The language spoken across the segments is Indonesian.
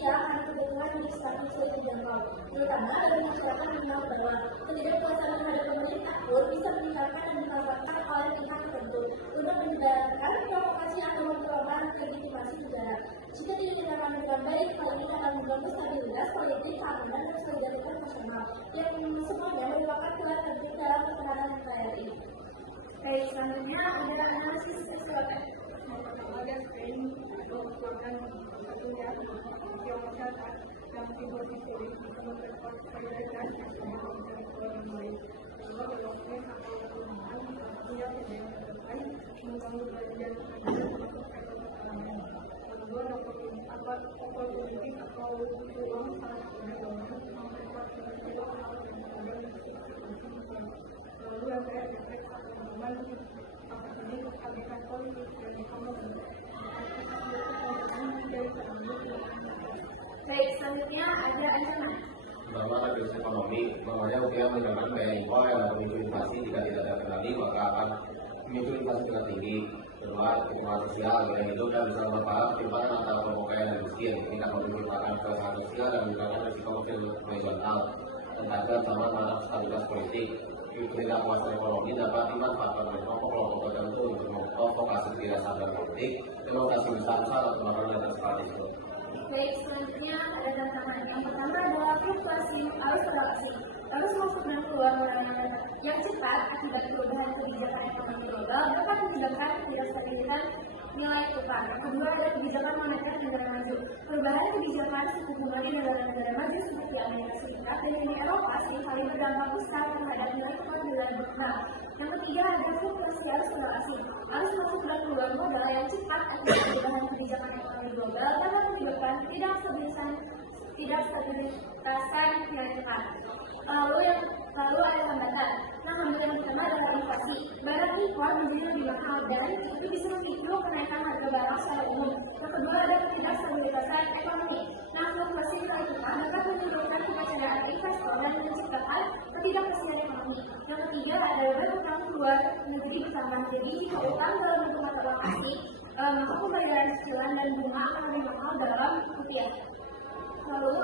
usia karena kebutuhan hidup stabil sulit dijangkau, terutama bagi masyarakat menengah bawah. Ketidakpuasan terhadap pemerintah pun bisa meningkatkan dan dimanfaatkan oleh pihak tertentu untuk menyebarkan provokasi atau memperoleh legitimasi negara. Jika tidak ditangani dengan baik, hal ini akan mengganggu stabilitas politik, keamanan, dan solidaritas nasional yang semuanya merupakan pilar penting dalam pertahanan NKRI. Baik, selanjutnya ada analisis SWOT. Kemudian selain merupakan satunya masyarakat yang timbul di sini untuk memperkuat solidaritas nasional dan orang lain. Kedua, berlakunya atau perumahan punya yang terkait membangun bagian kedua, dapat tokoh politik atau peluang salah satunya memperkuat lalu yang efek teman ini habitat politik dan ekonomi. Baik, selanjutnya ada ancaman. Pertama, stabilitas ekonomi, bahwanya upaya menggunakan biaya impor yang dapat memicu inflasi jika tidak terkendali maka akan memicu inflasi tingkat tinggi. Kedua, ketimpangan sosial gaya hidup dan bisa bermanfaat ketimpangan antara kelompok kaya dan miskin. Ini dapat menciptakan keresahan sosial dan menimbulkan risiko konflik regional. Dan agar sama terhadap stabilitas politik. Ketidakpuasan ekonomi dapat dimanfaatkan oleh kelompok tertentu untuk memprovokasi ketidaksabaran politik, demokrasi besar-besar atau melakukan data separatisme. Baik, selanjutnya ada tantangan. Yang pertama adalah fluktuasi arus relasi. Arus masuk dan keluar orang yang cepat akibat perubahan kebijakan ekonomi global dapat menyebabkan ketidakstabilitas nilai tukar. Kedua adalah kebijakan moneter negara maju. Perubahan kebijakan suku bunga di negara-negara maju seperti Amerika Serikat dan Uni Eropa seringkali berdampak besar terhadap nilai tukar di wilayah berkembang. Yang ketiga adalah fluktuasi arus relasi. Arus masuk dan keluar modal yang cepat akibat perubahan kebijakan ekonomi global dapat menyebabkan ketidakstabilitasan nilai tukar. Lalu ada hambatan. Nah, hambatan yang pertama adalah inflasi. Barang impor menjadi lebih mahal dan itu bisa memicu kenaikan harga barang secara umum. Yang kedua ada ketidakstabilitasan ekonomi. Nah, fluktuasi nilai tukar dapat menimbulkan kekecewaan investor dan menciptakan ketidakpastian ekonomi. Yang ketiga adalah utang luar negeri bertambah. Jadi jika utang dalam bentuk mata uang asing, maka pembayaran cicilan dan bunga akan lebih mahal dalam rupiah. Lalu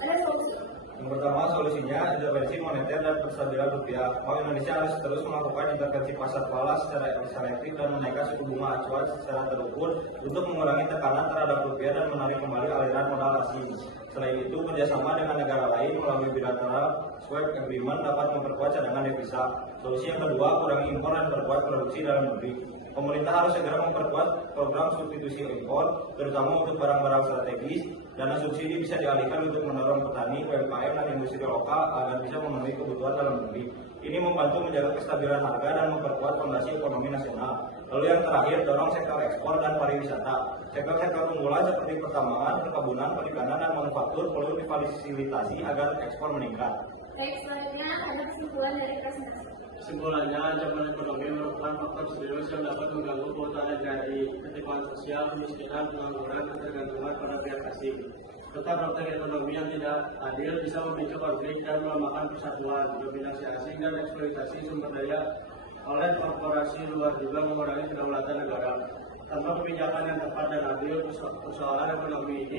ada solusi. Yang pertama, solusinya intervensi moneter dan penstabilan rupiah. Bank Indonesia harus terus melakukan intervensi pasar falas secara selektif dan menaikkan suku bunga acuan secara terukur untuk mengurangi tekanan terhadap rupiah dan menarik kembali aliran modal asing. Selain itu, kerjasama dengan negara lain melalui bilateral swap agreement dapat memperkuat cadangan devisa. Solusi yang kedua, kurangi impor dan perkuat produksi dalam negeri. Pemerintah harus segera memperkuat program substitusi impor, terutama untuk barang-barang strategis. Dana subsidi bisa dialihkan untuk mendorong petani, UMKM, dan industri lokal agar bisa memenuhi kebutuhan dalam negeri. Ini membantu menjaga kestabilan harga dan memperkuat fondasi ekonomi nasional. Lalu yang terakhir, dorong sektor ekspor dan pariwisata. Sektor-sektor unggulan seperti pertambangan, perkebunan, perikanan, dan manufaktur perlu difasilitasi agar ekspor meningkat. Baik, selanjutnya ada kesimpulan dari presentasi. Kesimpulannya, ancaman ekonomi merupakan faktor serius yang dapat mengganggu keutuhan NKRI, ketimpangan sosial, kemiskinan, pengangguran, dan ketergantungan pada pihak asing. Serta praktek ekonomi yang tidak adil bisa memicu konflik dan melemahkan persatuan, dominasi asing, dan eksploitasi sumber daya oleh korporasi luar juga mengurangi kedaulatan negara. Tanpa kebijakan yang tepat dan adil, persoalan ekonomi ini